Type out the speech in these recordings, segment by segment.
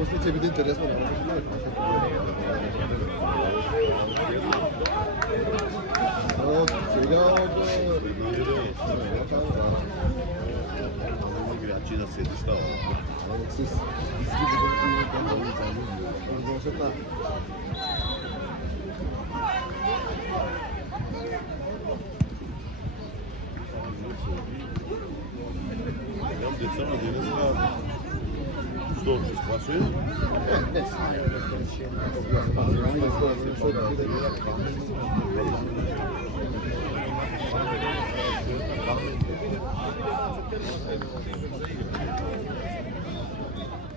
После ќе биде интересно да работи. Сега играчи на седишта. Алексис Деца на денеска што се сплаши?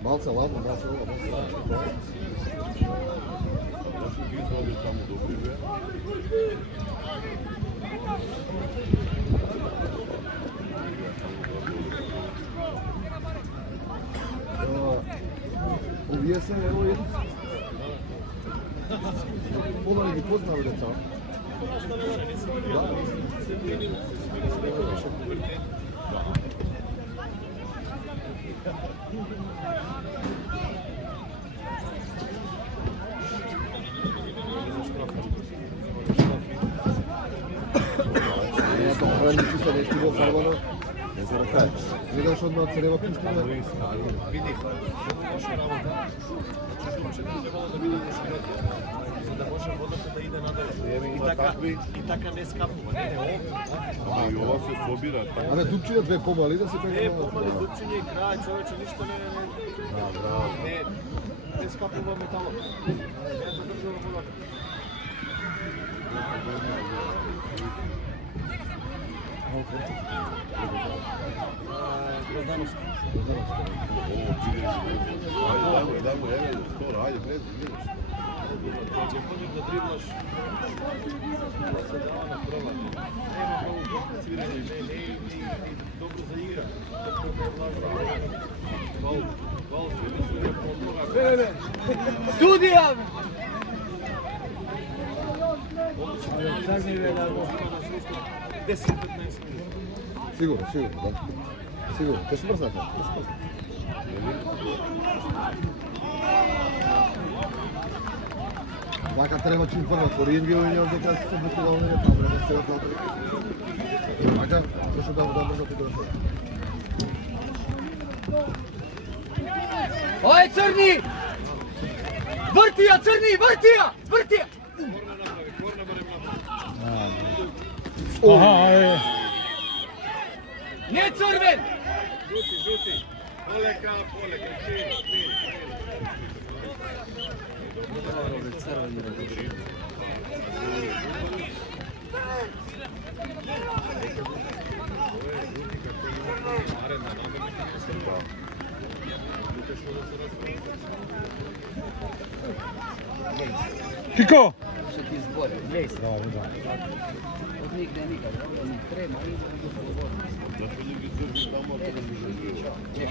Малце ладно, малце ладно. Овие се ево едно. Пола не ги познава деца. Да. Ранди се нешто во фарбано. Не се ракај. Гледаш одма црева пуштина. Види. Лоша работа. За да може водата да иде надолу. И така не скапува. Не ова. И ова се собира. Абе, дупчиња две помали да се пега. Не, помали дупчиња и крај, човече, ништо не... Не скапува металот. Не задржува водата. Гроздановски. Ајде, скоро, ајде, влези. Ќе ходиш да дриблаш, да се дава на прва. Нема многу добро цвирење, не добро за игра. Гол, судија. Судија! Сигурно, да. Сигурно, ќе се брзате. Вака треба чим по-натвори ги овие дека се бутува оние таму, да се отватри. Вака, зашто да брзо подоше. Ој црни! Вртија, црни, вртија! Вртија! Не црвен! Жути. Полека. Kiko! Ще ти изборя, влез. Да. От никде никаде, ни трема и да го свободно. Зашто не ги држи таму, ако не ги држи?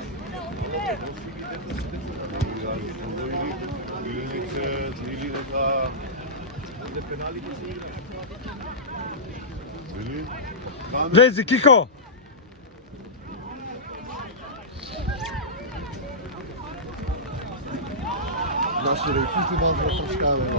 Или нека... Пеналите се игра. Или? Влези, Кико! Наши рекити малку прошкаваме.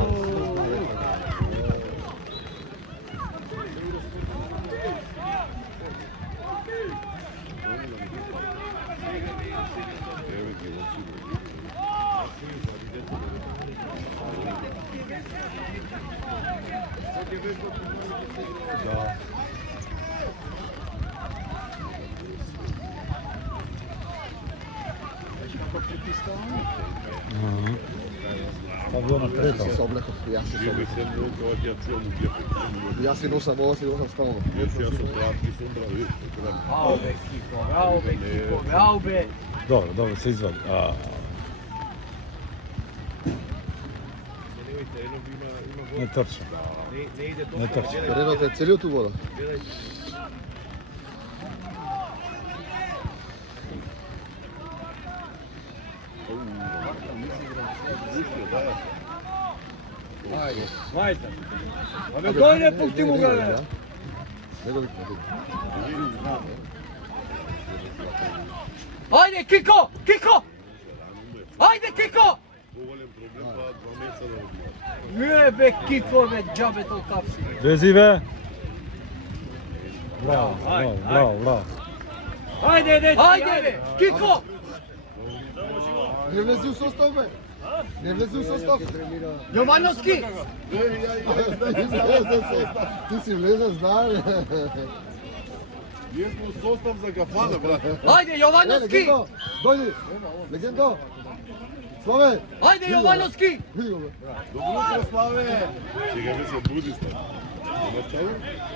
Да. Стадионот третал. Се облеков, јас се Вие облеков. се много кога ќе чувам у гефе. Јас си носам ова, си носам стално. Јас сум кратки, сум брави. Bravo be Kiko, bravo be Kiko, bravo be. Dobro, dobro, se izvadi. Видите, едно има Не точно. не иде Не толку. точно. Теренот е целиот у вода. Majte. Абе, дојде, пушти му го, бе. Не го викна. Ajde Kiko, Kiko! Ajde Kiko! Поголем проблем, па 2 месеца да одмора. Не бе Kiko, бе џабе толкав си. Вези, бе. Браво, браво, браво, браво. Ajde бе, Kiko! Не влези у состав, бе. Не влези у состав. Jovanovski! Ти си влезе, знаеш. Ние сме состав за гафана, брат. Ajde Jovanovski! Легендо, дојди. Легендо. Славе. Ajde Jovanovski! Види го, бе. Добро утро, Славе! Сега ми се буди ста. Имаш чао?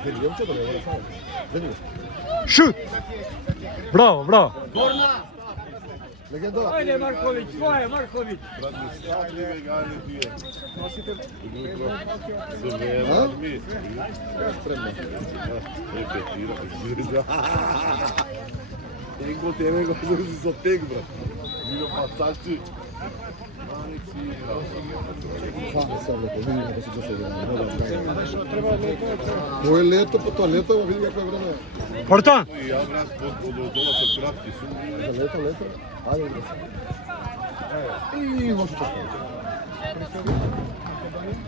Види, јомче да не само. Види го. Шут! Браво, браво. Borna! Легендо. Ajde Marković, tvoje Marković! Брат, ми стакли, бе, гајле тие. Добро утро. Се А? веема ми. Спремно. Репетира. Енго тебе го си со тег, брат. Миро пасачи. Па, не се облеко, види како си дошол време. Тоа е лето, па тоа лето, види како е време. Портан! И ја, брат, од дома со кратки сум. За лето, лето. Ајде, игра се. И може така.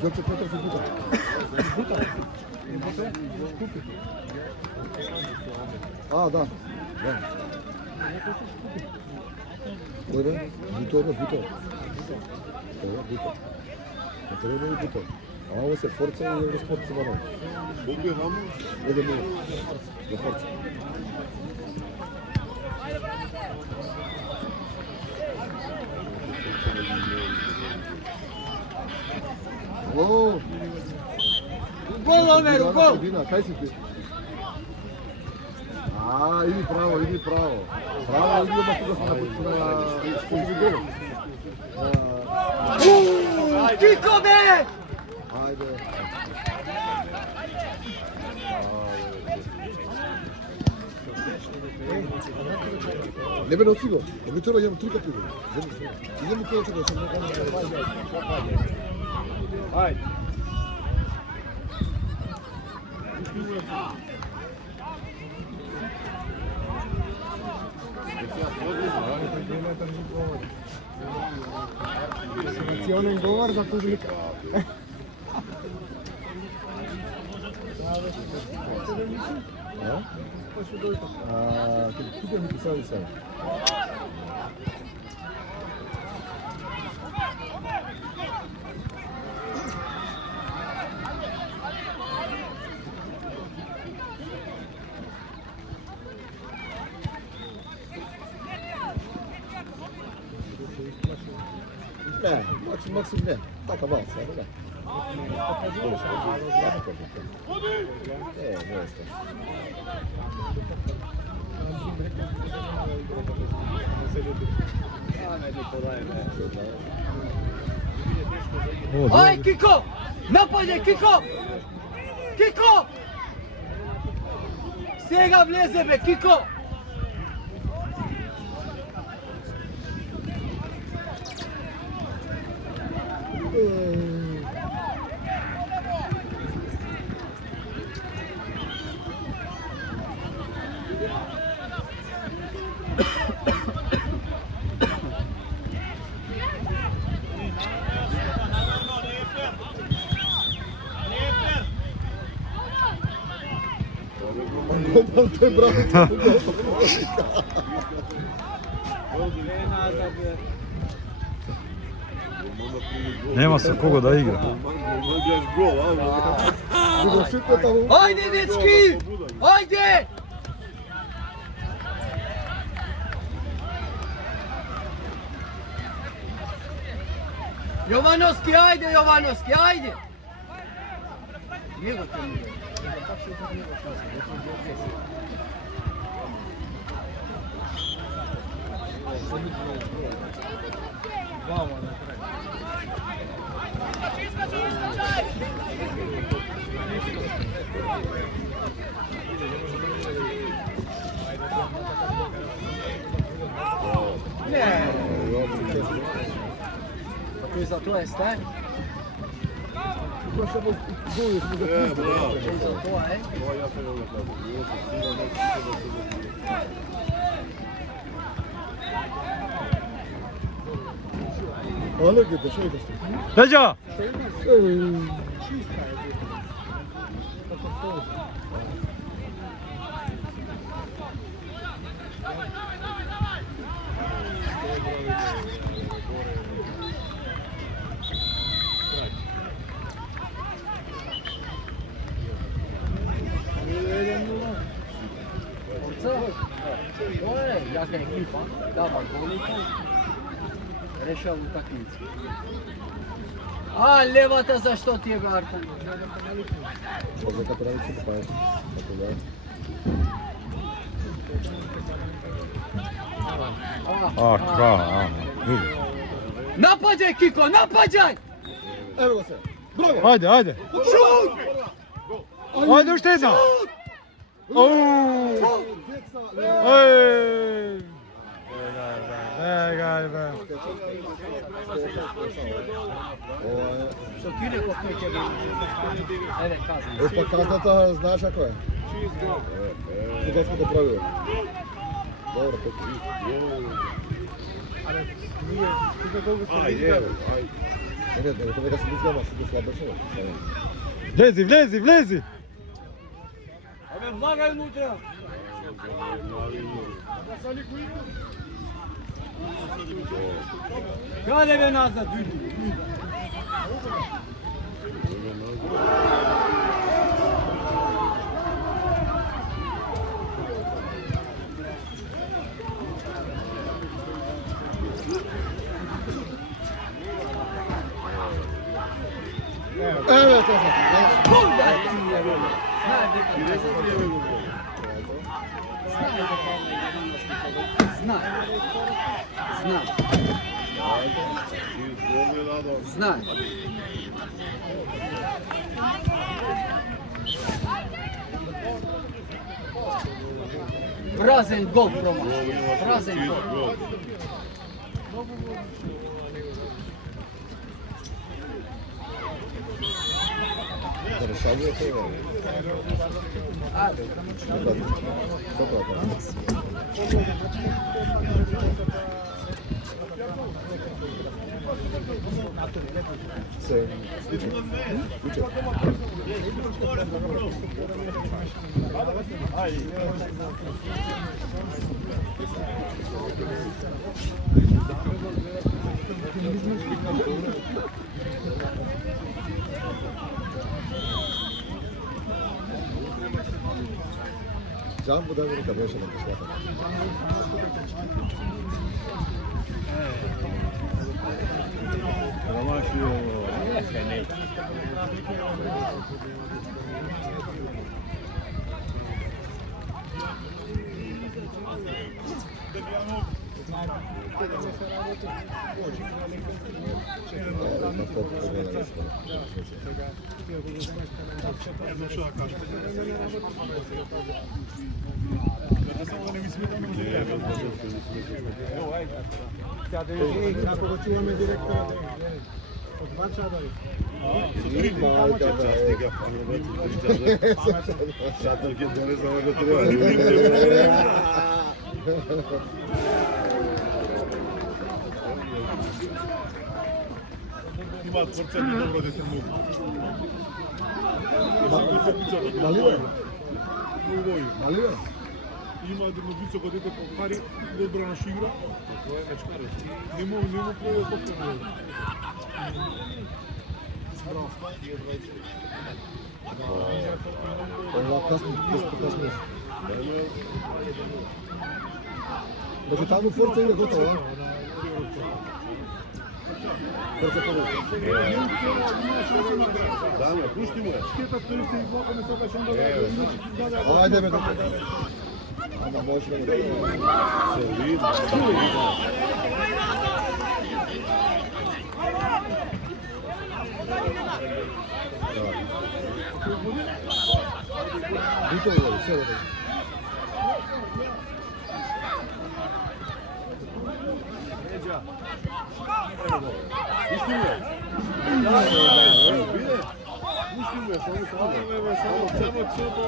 Јопче Петар се бута. А, да. Да. Кој бе? Бутор, бутор. Тоа, бутор. На терен е бутор. А ово се Форца и Евроспорт се барон. Колку е ваму? Еде му. За Форца. О! Gol, Omer, gol! Кај си ти? А, иди право, иди право. Право, иди на Kiko be! Ајде. Не бе носи го. Ми тоа јам трика пиво. Идем кој ќе да се Ajde. Nacionen govor za publika. Тука ми писали сега. Не, Максим не. Така мало сега, да. Не е Aj Kiko! Napade Kiko! Kiko! Сега влезе бе Kiko! To je bravo. Нема со кого да игра. гледаш гол, а? Друго шутно таму. Ајде, дечки! Ајде! Јовановски, ајде, Јовановски, ајде! Него ќе ми даде. Как ќе даде него шанса? Кој за тоа е сте? Тоа што го гојиш му Е, браво. Кој за тоа е? Ова ја се го кажам. Иво се сигурно да се Але ги дошој го сте. Leđa! Тоа е јака екипа, дава голите, решава утакмици. А, левата зашто ти е Артан? Што за капиталици па е. Како да. Vidi. Напаѓај, Кико, напаѓај! Ево го се. Браво. Ajde, ajde. Шут! Ajde, još jedna. Ej! Gajbe. Што ти реков кој ќе биде? Ајде, казам. Е, па казната знаеш ако е. Кога сме го правили. Добро, току. Ајде, Не, тоа века се изгледаш, што слабеше. Vlezi, vlezi, vlezi. Абе, влагај внутре. Каде бе назад, види. Еве тоа се. Куда ти е, бе? Знај дека назад. Знај. Знај. Знај. Празен гол промаши. Празен гол. Решање е тоа. Ајде. Се случи. Жан Будамирка беше на пошлата. Почуваме директора. Од Бача дали. Шатър ќе донесе ама го треба. Имаат порција добро дете многу. Налива? Налива? Има едно високо дете по пари, добра на игра. Тоа е мечкар. Нему пројде покрено. Ова касно, касно. Значи таму Форца иде готово. Форца първо. Да, пушти му. Ајде бе, ама може да го Се види. Готово е, седе. Пушти му. Биде. Пушти му, само цупа.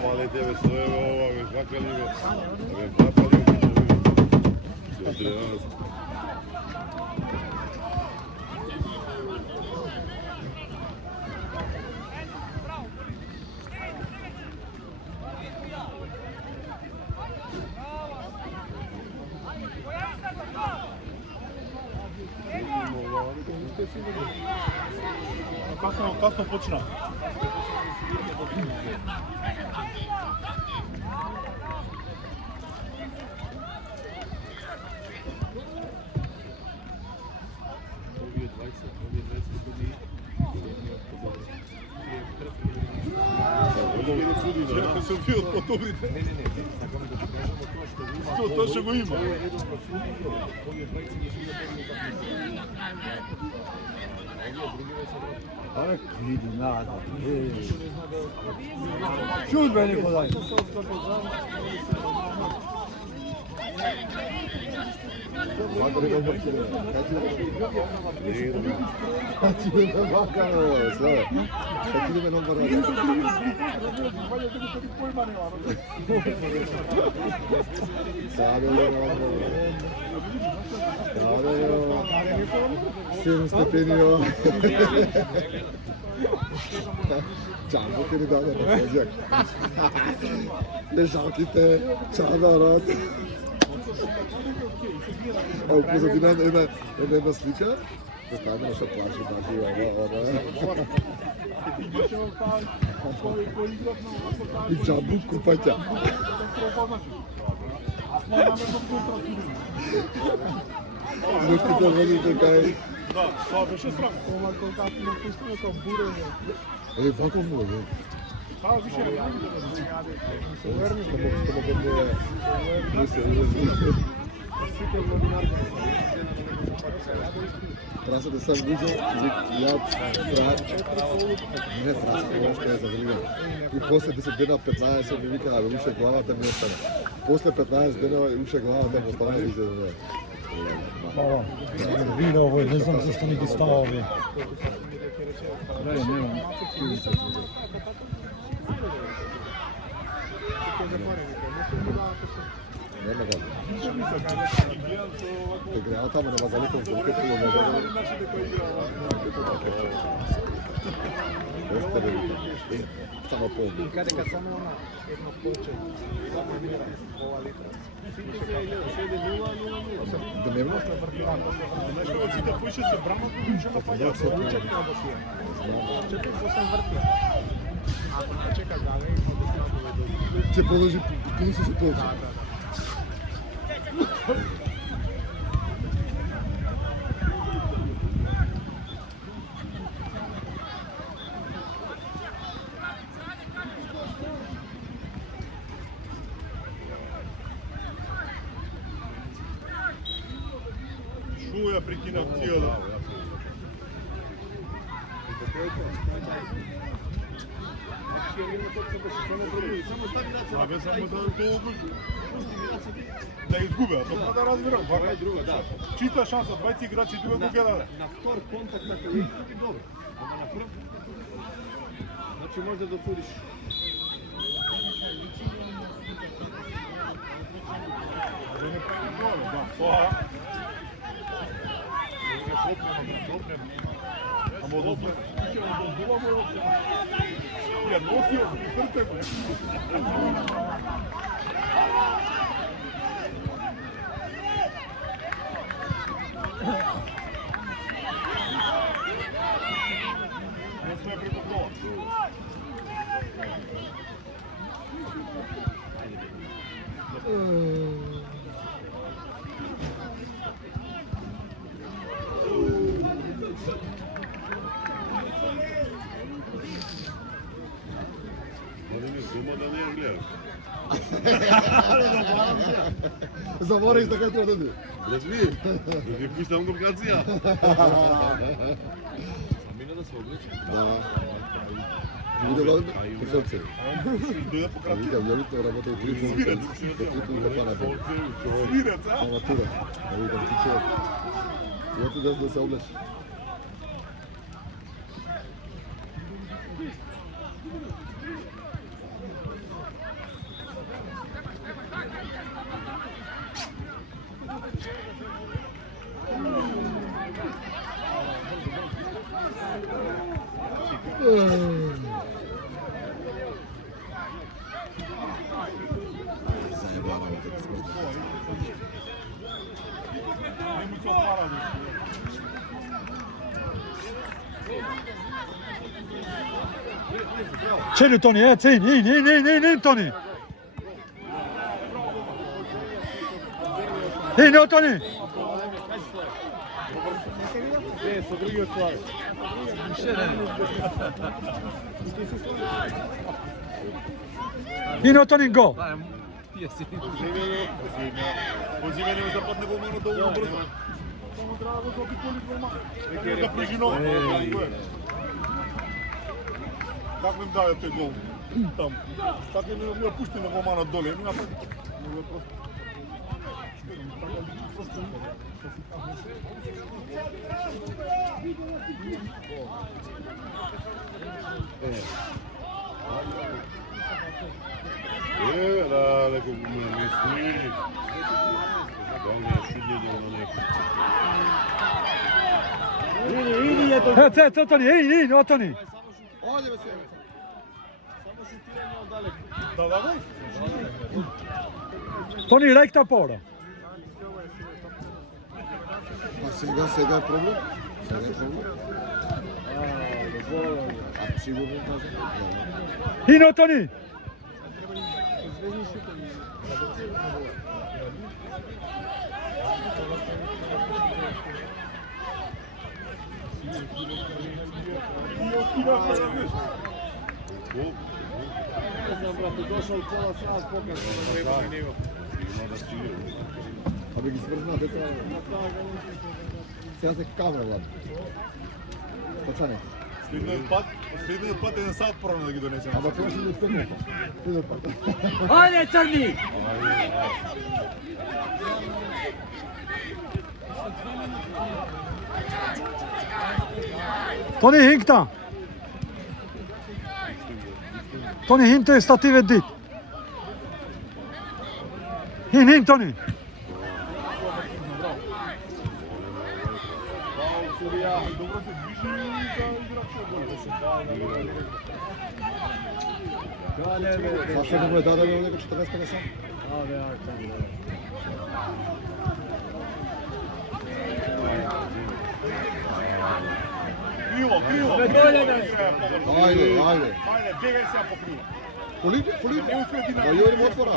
Hvalite me sve ovo, me žvakali me. Me žvakali me. Sve nas. Касно почна. Ја се ви од подобрите. Тоа што го има. Аре, иди нада. Чуд бе Николај. Макаре го мрче. Качи ме макаро, славе. Качи ме номер 1. Саде Саде 7 степенио. Чао ти даде на позјак. Лежалките, чадарот. Evo, pozadina jedna slika, da stavimo nešto plaće, znači ovo. I džabu kupaća. Nešto da vodite kaj... Да, тоа беше срам. Вако може. Тоа више Траса да съм виждал, ја не траса, това ще е за време. И после 10 дена, 15 ми вика, абе, уше главата ми остане. После 15 дена, уше главата ми остане и за време. Баба, видео овој, не знам зашто не ги става овие. Немам. Nema ga. Te greva tamo, nema za nekom zvuke, tu ne da. Samo pojedi. I kada samo ona jedno poče, samo mira, ova litra. Dnevno? Нешто од сите кои се брамат, што на паѓаат се учат како да си. Чете после врти. Ако не чека дале, Ќе положи, коли се положи. Шо ја прекинав цијела. Абе, само за толку да изгубеа, тоа да разберам. Тоа е друга, да. Чиста шанса, 20 играчи друга го гледаат. На втор контакт на телевизија добро. Ама на прв значи може да досудиш. Ама добро. Ја носио срце. Не сме преко тоа. Замориш да кажеш да не. Разби. Да ви пуштам го кација. Самина да се облече. Да. Видела по срце. Дојде по крак. Викам, ја видно работа и три Свират. кафана. Свират, а? Аматура. Ја викам, ти човек. Јоте да се облече. Нему се отвара. Čeli Toni, in Toni. Ne, Toni. Не, со другиот слави. In Toni go. Позивање ми западне во мене долго брзо. Само треба да заобиколи дома. Да прижинова. Как им даде тој гол? Там. Така ми ја пушти на гомана доле. Ми напад. Да, леко не сни. Да, не шуѓење на некој. Toni, in Toni. Оде бе се. Само шутирање од далеку. Да. Toni, rekta pora. А сега е проблем? Сега е проблем? А сигурно кажа? In Toni. Не знам, брате, дошол цела саат покасно на време на него. Абе ги сврзна деца. Сега се камера, ладно. Пацане. Следниот пат 1 сат порано да ги донесем. Ама тоа ще не успеме. Следниот пат. Ајде, црни! Toni, hinkta. Toni, hinta i stativet dit. In Toni. Добро се движи за играчот. Зашто не му е дадено него 14-50? Крило. Ајде. Ајде, бегај сега по крило. Полите? Не успети на... Па јори му отвора.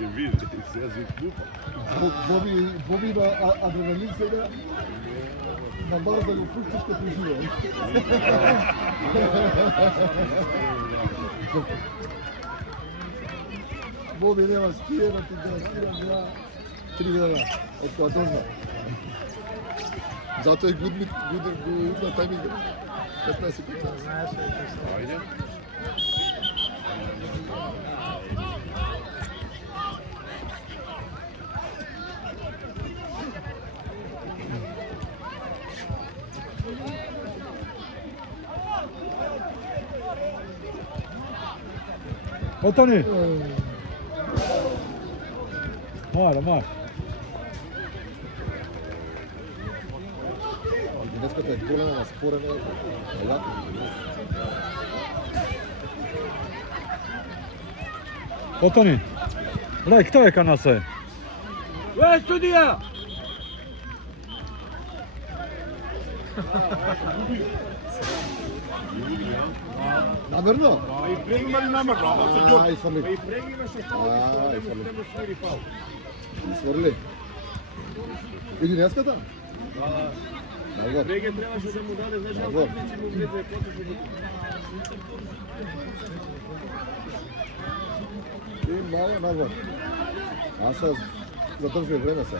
Ќе види, сега се клупа. Боби има адреналин сега. на бар да го пуштиш што преживее. Боби нема скиена, ти да скиена 3 дена, од која дозна. Затоа е гудна тајминг. 15 секунди. Ајде. Отани! Мара. Денеската е голема, спорена, јако. Отани! Леј, кто е кана се? Е, студија! Намерно? И прегимали намерно, ама се џор. Ај, сврли. И прегимаше фал, Ај, сврли. не му свири фал. Сврли. Иди денеската? Најгор. Бреге требаше да му даде, знаеш, Најгор. че му влезе поточно до И мало навор. Аз се задржи време се.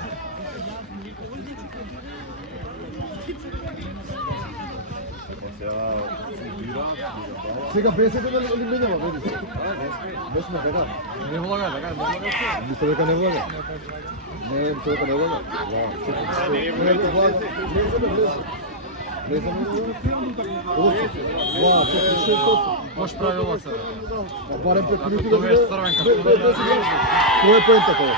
Сега бесете или менјава, види се? Без сме така. Не влага, така, не влага. Мисля дека не влага. Не, мисля дека не влага. Не влага. Не знам. 2, 4, 6, 8. Кош правило се? Барем 5 минути да Добиеш црвен картон. Кој е поента тоа?